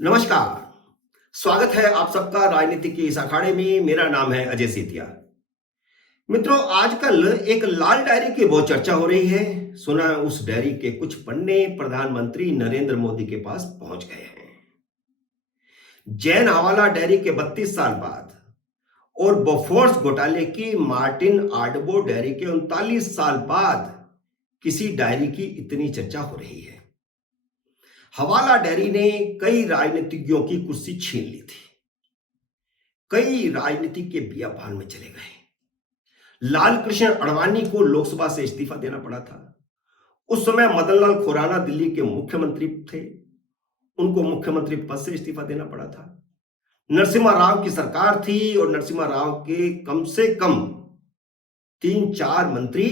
नमस्कार। स्वागत है आप सबका राजनीति के इस अखाड़े में। मेरा नाम है अजय सेतिया। मित्रों, आजकल एक लाल डायरी की बहुत चर्चा हो रही है। सुना है उस डायरी के कुछ पन्ने प्रधानमंत्री नरेंद्र मोदी के पास पहुंच गए हैं। जैन हवाला डायरी के 32 साल बाद और बोफोर्स घोटाले की मार्टिन आडबो डायरी के 39 साल बाद किसी डायरी की इतनी चर्चा हो रही है। हवाला डायरी ने कई राजनीतिज्ञों की कुर्सी छीन ली थी। कई राजनीति के बियाबान में चले गए। लाल कृष्ण आडवाणी को लोकसभा से इस्तीफा देना पड़ा था। उस समय मदन लाल खुराना दिल्ली के मुख्यमंत्री थे। उनको मुख्यमंत्री पद से इस्तीफा देना पड़ा था। नरसिम्हा राव की सरकार थी और नरसिम्हा राव के कम से कम 3-4 मंत्री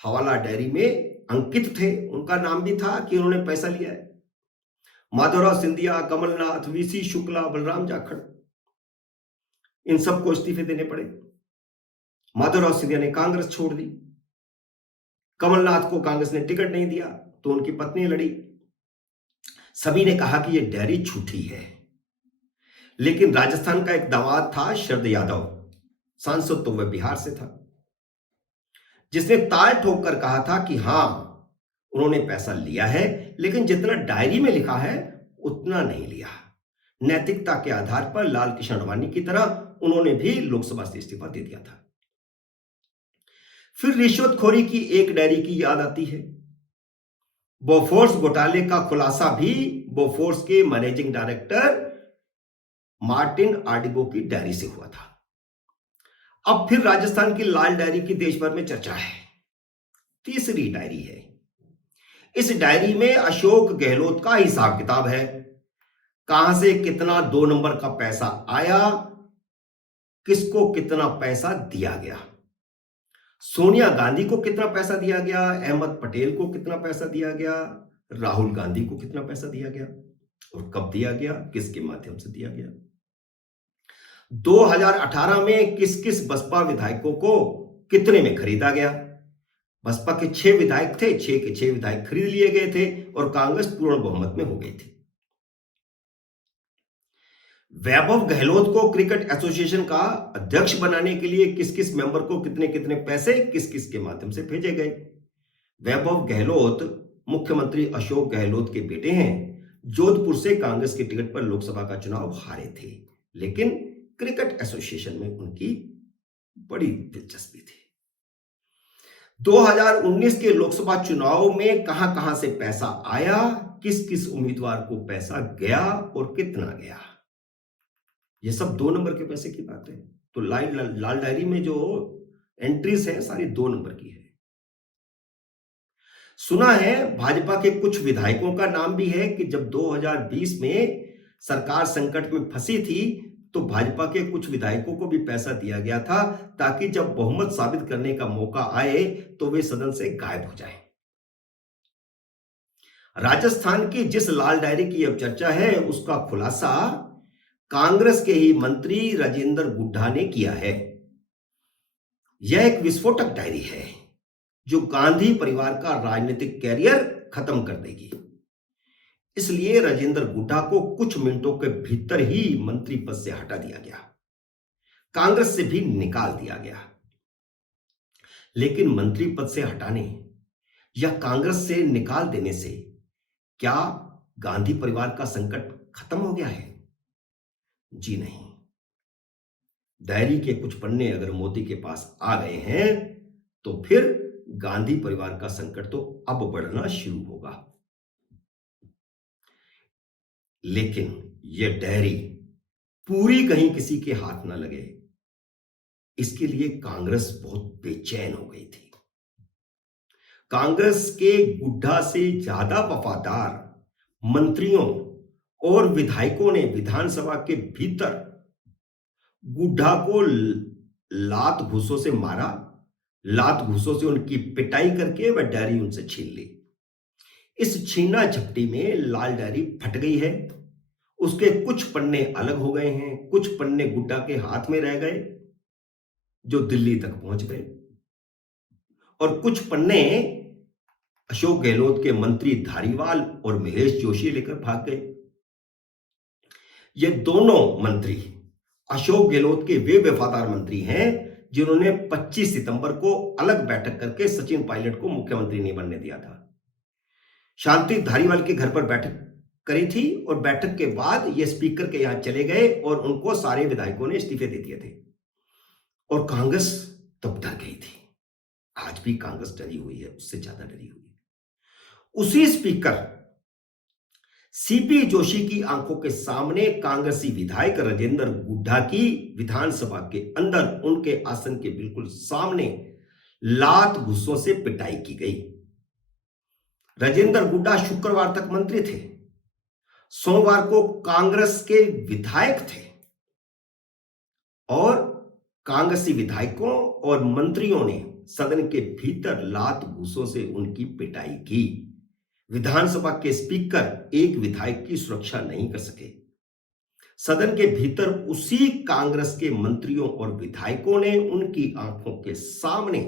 हवाला डायरी में अंकित थे। उनका नाम भी था कि उन्होंने पैसा लिया है। माधवराव सिंधिया, कमलनाथ, वीसी शुक्ला, बलराम जाखड़, इन सबको इस्तीफे देने पड़े। माधवराव सिंधिया ने कांग्रेस छोड़ दी। कमलनाथ को कांग्रेस ने टिकट नहीं दिया तो उनकी पत्नी लड़ी। सभी ने कहा कि यह डायरी झूठी है। लेकिन राजस्थान का एक दामाद था, शरद यादव, सांसद, तो वह बिहार से था, जिसने ताल ठोक कर कहा था कि हां, उन्होंने पैसा लिया है, लेकिन जितना डायरी में लिखा है उतना नहीं लिया। नैतिकता के आधार पर लाल कृष्ण आडवाणी की तरह उन्होंने भी लोकसभा से इस्तीफा दे दिया था। फिर रिश्वतखोरी की एक डायरी की याद आती है। बोफोर्स घोटाले का खुलासा भी बोफोर्स के मैनेजिंग डायरेक्टर मार्टिन आडिगो की डायरी से हुआ था। अब फिर राजस्थान की लाल डायरी की देश भर में चर्चा है। तीसरी डायरी है। इस डायरी में अशोक गहलोत का हिसाब किताब है। कहां से कितना 2 नंबर का पैसा आया, किसको कितना पैसा दिया गया, सोनिया गांधी को कितना पैसा दिया गया, अहमद पटेल को कितना पैसा दिया गया, राहुल गांधी को कितना पैसा दिया गया और कब दिया गया, किसके माध्यम से दिया गया। 2018 में किस किस बसपा विधायकों को कितने में खरीदा गया। बसपा के 6 विधायक थे, 6 के 6 विधायक खरीद लिए गए थे और कांग्रेस पूर्ण बहुमत में हो गई थी। वैभव गहलोत को क्रिकेट एसोसिएशन का अध्यक्ष बनाने के लिए किस किस मेंबर को कितने कितने पैसे किस किस के माध्यम से भेजे गए। वैभव गहलोत मुख्यमंत्री अशोक गहलोत के बेटे हैं। जोधपुर से कांग्रेस के टिकट पर लोकसभा का चुनाव हारे थे, लेकिन क्रिकेट एसोसिएशन में उनकी बड़ी दिलचस्पी थी। 2019 के लोकसभा चुनाव में कहां कहां से पैसा आया, किस किस उम्मीदवार को पैसा गया और कितना गया, ये सब 2 नंबर के पैसे की बात है। तो लाल डायरी में जो एंट्रीज है सारी 2 नंबर की है। सुना है भाजपा के कुछ विधायकों का नाम भी है कि जब 2020 में सरकार संकट में फंसी थी तो भाजपा के कुछ विधायकों को भी पैसा दिया गया था ताकि जब बहुमत साबित करने का मौका आए तो वे सदन से गायब हो जाएं। राजस्थान की जिस लाल डायरी की अब चर्चा है उसका खुलासा कांग्रेस के ही मंत्री राजेंद्र गुड्डा ने किया है। यह एक विस्फोटक डायरी है जो गांधी परिवार का राजनीतिक कैरियर खत्म कर देगी। इसलिए राजेंद्र गुड्डा को कुछ मिनटों के भीतर ही मंत्री पद से हटा दिया गया, कांग्रेस से भी निकाल दिया गया। लेकिन मंत्री पद से हटाने या कांग्रेस से निकाल देने से क्या गांधी परिवार का संकट खत्म हो गया है? जी नहीं। डायरी के कुछ पन्ने अगर मोदी के पास आ गए हैं तो फिर गांधी परिवार का संकट तो अब बढ़ना शुरू होगा। लेकिन यह डायरी पूरी कहीं किसी के हाथ ना लगे, इसके लिए कांग्रेस बहुत बेचैन हो गई थी। कांग्रेस के गुड्डा से ज्यादा वफादार मंत्रियों और विधायकों ने विधानसभा के भीतर गुड्डा को लात घूसों से मारा, लात घूसों से उनकी पिटाई करके वह डायरी उनसे छीन ली। इस छीना झपटी में लाल डायरी फट गई है। उसके कुछ पन्ने अलग हो गए हैं, कुछ पन्ने गुड्डा के हाथ में रह गए जो दिल्ली तक पहुंच गए और कुछ पन्ने अशोक गहलोत के मंत्री धारीवाल और महेश जोशी लेकर भाग गए। ये दोनों मंत्री अशोक गहलोत के वे वफादार मंत्री हैं जिन्होंने 25 सितंबर को अलग बैठक करके सचिन पायलट को मुख्यमंत्री नहीं बनने दिया था। शांति धारीवाल के घर पर बैठक करी थी और बैठक के बाद ये स्पीकर के यहां चले गए और उनको सारे विधायकों ने इस्तीफे दे दिए थे और कांग्रेस तब डर गई थी। आज भी कांग्रेस डरी हुई है, उससे ज्यादा डरी हुई है। उसी स्पीकर सीपी जोशी की आंखों के सामने कांग्रेसी विधायक राजेंद्र गुड्डा की विधानसभा के अंदर उनके आसन के बिल्कुल सामने लात घूंसों से पिटाई की गई। राजेंद्र गुड्डा शुक्रवार तक मंत्री थे, सोमवार को कांग्रेस के विधायक थे और कांग्रेसी विधायकों और मंत्रियों ने सदन के भीतर लात घूंसों से उनकी पिटाई की। विधानसभा के स्पीकर एक विधायक की सुरक्षा नहीं कर सके। सदन के भीतर उसी कांग्रेस के मंत्रियों और विधायकों ने उनकी आंखों के सामने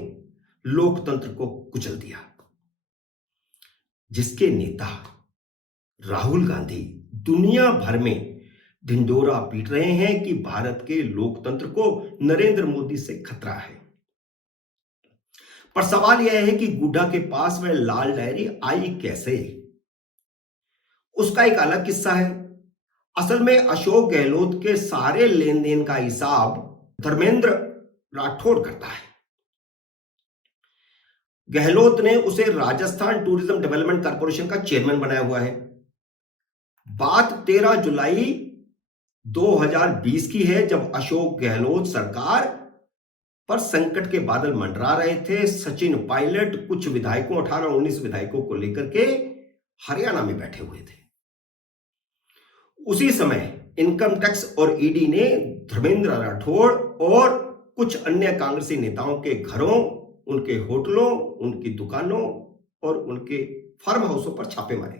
लोकतंत्र को कुचल दिया। जिसके नेता राहुल गांधी दुनिया भर में ढिंढोरा पीट रहे हैं कि भारत के लोकतंत्र को नरेंद्र मोदी से खतरा है। पर सवाल यह है कि गुड्डा के पास वह लाल डायरी आई कैसे? उसका एक अलग किस्सा है। असल में अशोक गहलोत के सारे लेन देन का हिसाब धर्मेंद्र राठौड़ करता है। गहलोत ने उसे राजस्थान टूरिज्म डेवलपमेंट कॉर्पोरेशन का चेयरमैन बनाया हुआ है। बात 13 जुलाई 2020 की है, जब अशोक गहलोत सरकार पर संकट के बादल मंडरा रहे थे। सचिन पायलट कुछ विधायकों 18-19 विधायकों को लेकर के हरियाणा में बैठे हुए थे। उसी समय इनकम टैक्स और ईडी ने धर्मेंद्र राठौड़ और कुछ अन्य कांग्रेसी नेताओं के घरों, उनके होटलों, उनकी दुकानों और उनके फार्म हाउसों पर छापे मारे।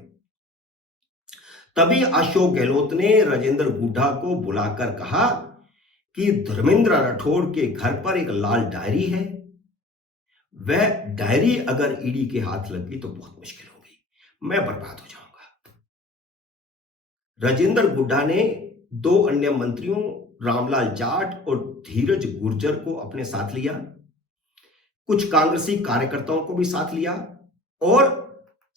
तभी अशोक गहलोत ने राजेंद्र गुड्डा को बुलाकर कहा कि धर्मेंद्र राठौड़ के घर पर एक लाल डायरी है, वह डायरी अगर ईडी के हाथ लग गई तो बहुत मुश्किल होगी, मैं बर्बाद हो जाऊंगा। राजेंद्र गुड्डा ने दो अन्य मंत्रियों रामलाल जाट और धीरज गुर्जर को अपने साथ लिया, कुछ कांग्रेसी कार्यकर्ताओं को भी साथ लिया और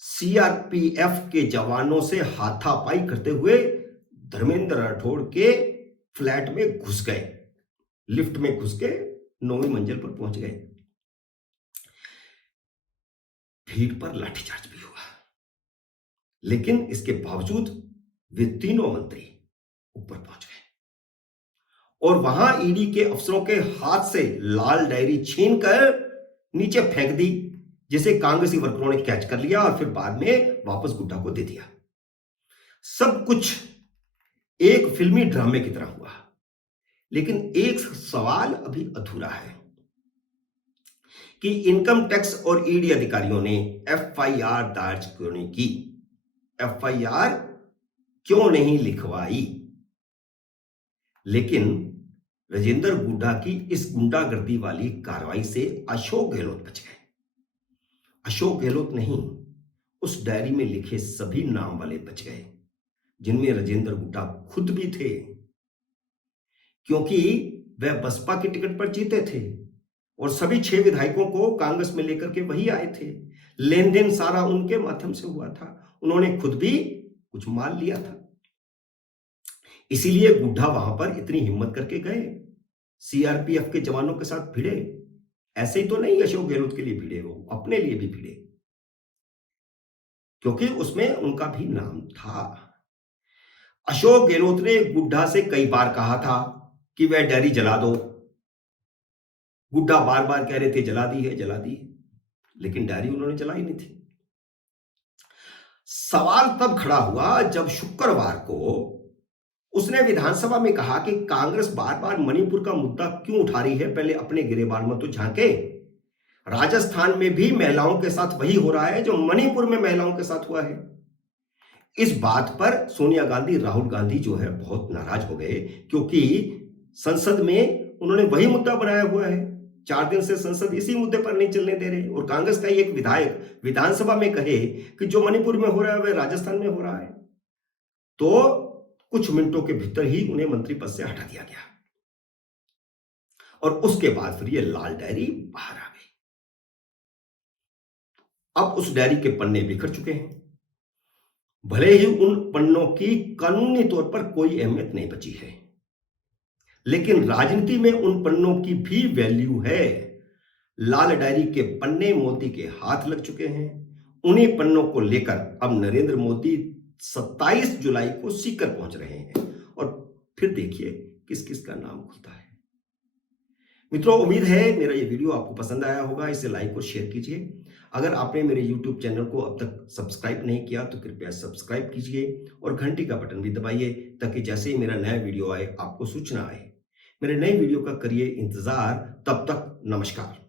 सीआरपीएफ के जवानों से हाथापाई करते हुए धर्मेंद्र राठौड़ के फ्लैट में घुस गए, लिफ्ट में घुस के 9वीं मंजिल पर पहुंच गए। भीड़ पर लाठीचार्ज भी हुआ, लेकिन इसके बावजूद वे तीनों मंत्री ऊपर पहुंच गए और वहां ईडी के अफसरों के हाथ से लाल डायरी छीनकर नीचे फेंक दी, जिसे कांग्रेसी वर्करों ने कैच कर लिया और फिर बाद में वापस गुड्डा को दे दिया। सब कुछ एक फिल्मी ड्रामे की तरह हुआ, लेकिन एक सवाल अभी अधूरा है कि इनकम टैक्स और ईडी अधिकारियों ने एफआईआर दर्ज क्यों नहीं की, एफआईआर क्यों नहीं लिखवाई। लेकिन राजेंद्र गुड्डा की इस गुंडागर्दी वाली कार्रवाई से अशोक गहलोत बच गए। अशोक गहलोत नहीं, उस डायरी में लिखे सभी नाम वाले बच गए, जिनमें राजेंद्र गुड्डा खुद भी थे, क्योंकि वह बसपा की टिकट पर जीते थे और सभी 6 विधायकों को कांग्रेस में लेकर के वही आए थे। लेन देन सारा उनके माध्यम से हुआ था, उन्होंने खुद भी कुछ माल लिया था। इसीलिए गुड्डा वहां पर इतनी हिम्मत करके गए, सीआरपीएफ के जवानों के साथ भिड़े। ऐसे ही तो नहीं अशोक गहलोत के लिए भिड़े, वो अपने लिए भी भिड़े, क्योंकि उसमें उनका भी नाम था। अशोक गहलोत ने गुड्डा से कई बार कहा था कि वह डायरी जला दो। गुड्डा बार बार कह रहे थे जला दी है, जला दी है, लेकिन डायरी उन्होंने जलाई नहीं थी। सवाल तब खड़ा हुआ जब शुक्रवार को उसने विधानसभा में कहा कि कांग्रेस बार बार मणिपुर का मुद्दा क्यों उठा रही है, पहले अपने गिरेबान में तो झांके। राजस्थान में भी महिलाओं के साथ वही हो रहा है जो मणिपुर में महिलाओं के साथ हुआ है। इस बात पर सोनिया गांधी, राहुल गांधी जो है बहुत नाराज हो गए, क्योंकि संसद में उन्होंने वही मुद्दा बनाया हुआ है। 4 दिन से संसद इसी मुद्दे पर नहीं चलने दे रहे और कांग्रेस का एक विधायक विधानसभा में कहे कि जो मणिपुर में हो रहा है वह राजस्थान में हो रहा है, तो कुछ मिनटों के भीतर ही उन्हें मंत्री पद से हटा दिया गया और उसके बाद फिर ये लाल डायरी बाहर आ गई। अब उस डायरी के पन्ने बिखर चुके हैं। भले ही उन पन्नों की कानूनी तौर पर कोई अहमियत नहीं बची है, लेकिन राजनीति में उन पन्नों की भी वैल्यू है। लाल डायरी के पन्ने मोदी के हाथ लग चुके हैं। उन्हीं पन्नों को लेकर अब नरेंद्र मोदी 27 जुलाई को सीकर पहुंच रहे हैं और फिर देखिए किस किस का नाम खुलता है। मित्रों, उम्मीद है मेरा ये वीडियो आपको पसंद आया होगा। इसे लाइक और शेयर कीजिए। अगर आपने मेरे YouTube चैनल को अब तक सब्सक्राइब नहीं किया तो कृपया सब्सक्राइब कीजिए और घंटी का बटन भी दबाइए ताकि जैसे ही मेरा नया वीडियो आए आपको सूचना आए। मेरे नए वीडियो का करिए इंतजार। तब तक नमस्कार।